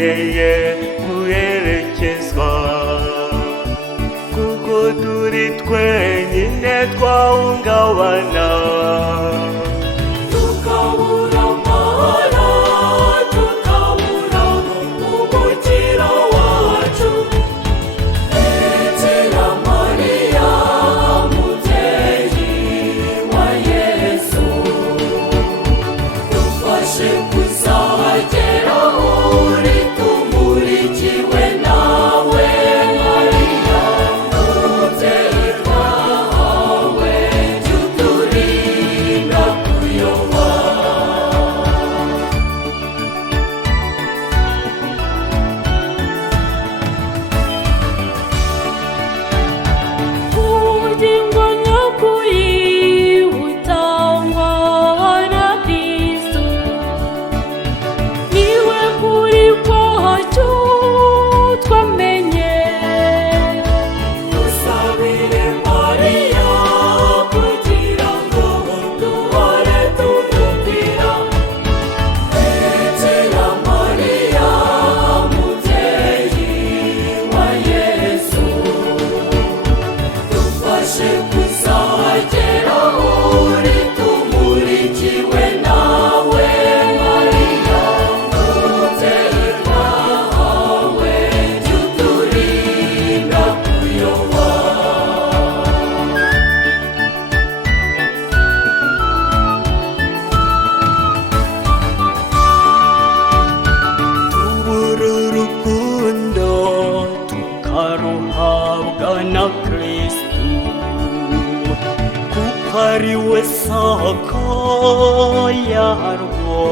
dukeneye guherekezwa, kuko turi twenyine twahungabana, tukabura amahoro, tukabura umukiro wacu. Bikira Mariya mubyeyi wa Yesu, dufashe kuzageraho uri tumurikiwe nawe Mariya, mubyeyi twahawe, jya uturinda kuyoba. Ubugingo nyakuri butangwa na Kristo, niwe kuri kwacu twamenye. Dusabire Mariya kugira ngo duhore tumwumvira. Bikira Mariya mubyeyi wa Yesu, dufashe kuzageraho uri tumurikiwe nawe Mariya, mubyeyi twahawe, jya uturinda kuyoba. tubura urukundo tukaruhabwa na Kristu, kuko ari we soko yarwo.